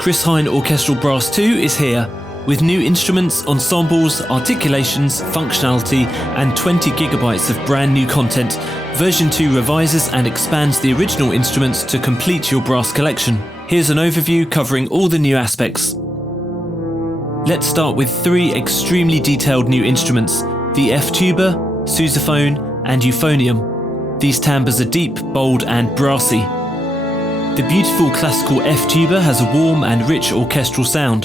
Chris Hein Orchestral Brass 2 is here, with new instruments, ensembles, articulations, functionality, and 20 gigabytes of brand new content. Version 2 revises and expands the original instruments to complete your brass collection. Here's an overview covering all the new aspects. Let's start with 3 extremely detailed new instruments: the F-tuba, sousaphone, and euphonium. These timbres are deep, bold, and brassy. The beautiful classical F-tuba has a warm and rich orchestral sound.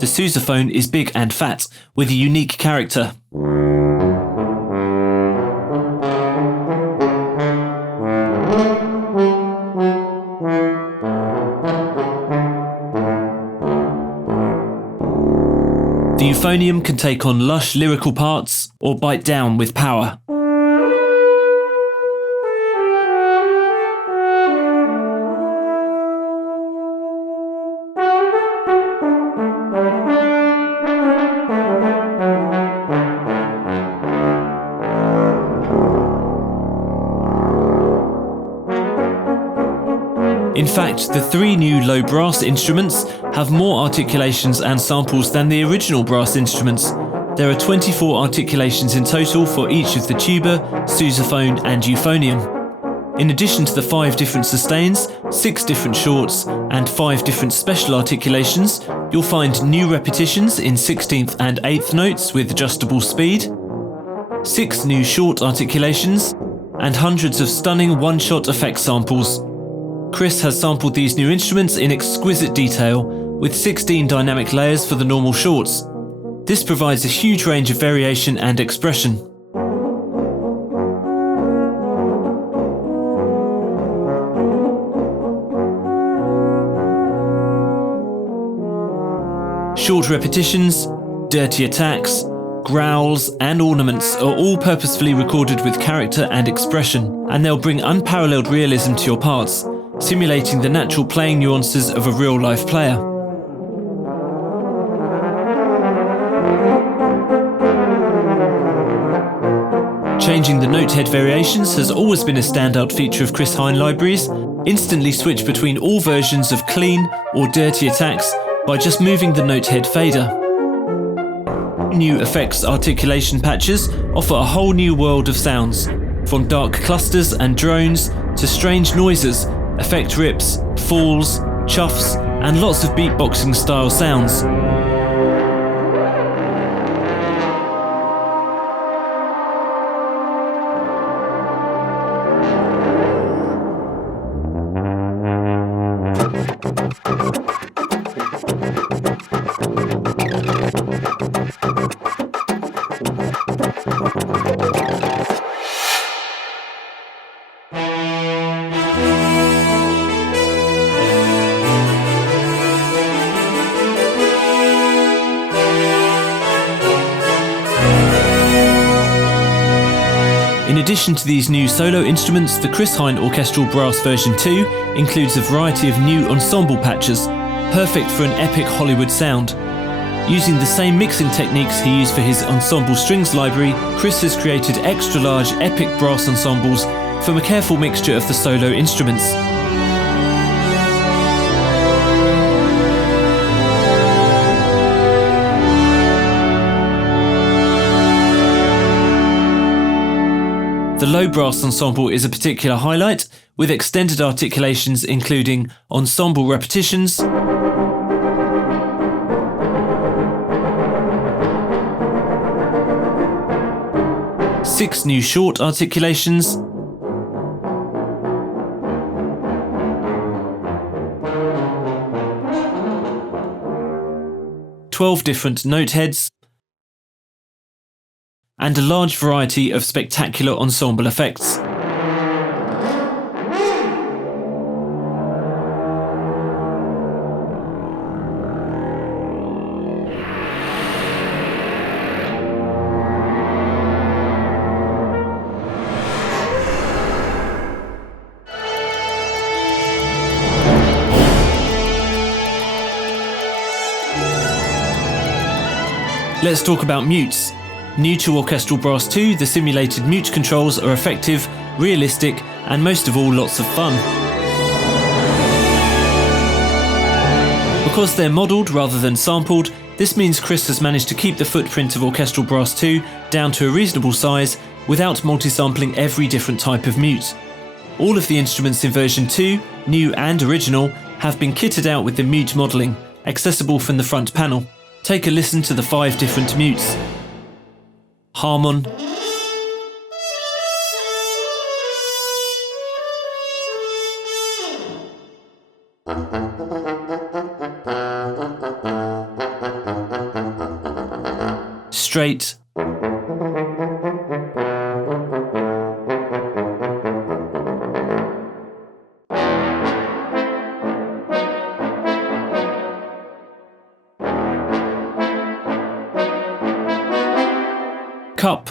The sousaphone is big and fat, with a unique character. The euphonium can take on lush lyrical parts or bite down with power. In fact, the 3 new low brass instruments have more articulations and samples than the original brass instruments. There are 24 articulations in total for each of the tuba, sousaphone, and euphonium. In addition to the 5 different sustains, 6 different shorts, and 5 different special articulations, you'll find new repetitions in 16th and 8th notes with adjustable speed, 6 new short articulations, and hundreds of stunning one-shot effect samples. Chris has sampled these new instruments in exquisite detail, with 16 dynamic layers for the normal shorts. This provides a huge range of variation and expression. Short repetitions, dirty attacks, growls, and ornaments are all purposefully recorded with character and expression, and they'll bring unparalleled realism to your parts, simulating the natural playing nuances of a real-life player. Changing the note head variations has always been a standout feature of Chris Hein libraries. Instantly switch between all versions of clean or dirty attacks by just moving the note head fader. New effects articulation patches offer a whole new world of sounds, from dark clusters and drones to strange noises, effect rips, falls, chuffs, and lots of beatboxing style sounds. In addition to these new solo instruments, the Chris Hein Orchestral Brass version 2 includes a variety of new ensemble patches, perfect for an epic Hollywood sound. Using the same mixing techniques he used for his ensemble strings library, Chris has created extra-large epic brass ensembles from a careful mixture of the solo instruments. The low brass ensemble is a particular highlight, with extended articulations including ensemble repetitions, six new short articulations, $12 different note heads, and a large variety of spectacular ensemble effects. Let's talk about mutes. New to Orchestral Brass 2, the simulated mute controls are effective, realistic, and most of all, lots of fun. Because they're modelled rather than sampled, this means Chris has managed to keep the footprint of Orchestral Brass 2 down to a reasonable size without multi-sampling every different type of mute. All of the instruments in version 2, new and original, have been kitted out with the mute modelling, accessible from the front panel. Take a listen to the 5 different mutes. Harmon, straight, cup,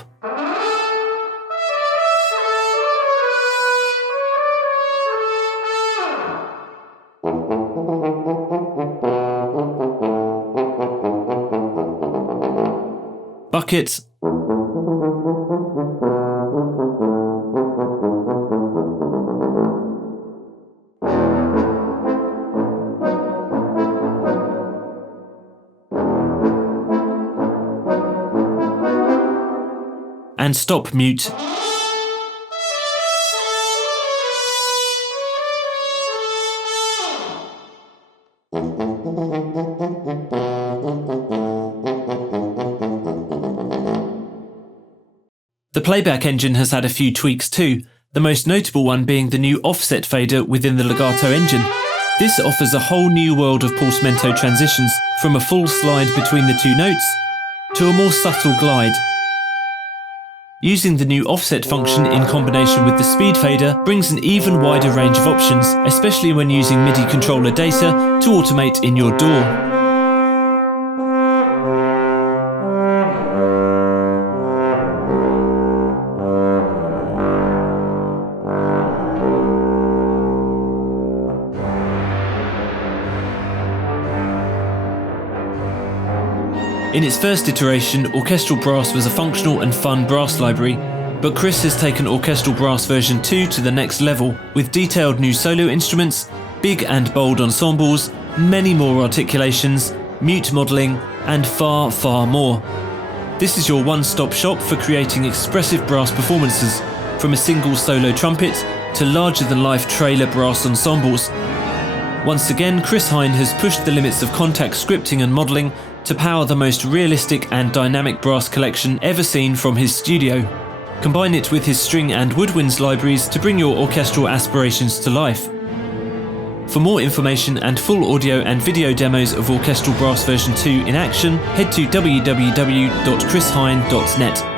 bucket, and stop mute. The playback engine has had a few tweaks too, the most notable one being the new offset fader within the legato engine. This offers a whole new world of portamento transitions, from a full slide between the two notes to a more subtle glide. Using the new offset function in combination with the speed fader brings an even wider range of options, especially when using MIDI controller data to automate in your DAW. In its first iteration, Orchestral Brass was a functional and fun brass library, but Chris has taken Orchestral Brass version 2 to the next level, with detailed new solo instruments, big and bold ensembles, many more articulations, mute modelling, and far, far more. This is your one-stop shop for creating expressive brass performances, from a single solo trumpet to larger-than-life trailer brass ensembles. Once again, Chris Hein has pushed the limits of contact scripting and modelling to power the most realistic and dynamic brass collection ever seen from his studio. Combine it with his string and woodwinds libraries to bring your orchestral aspirations to life. For more information and full audio and video demos of Orchestral Brass version 2 in action, head to www.chrishein.net.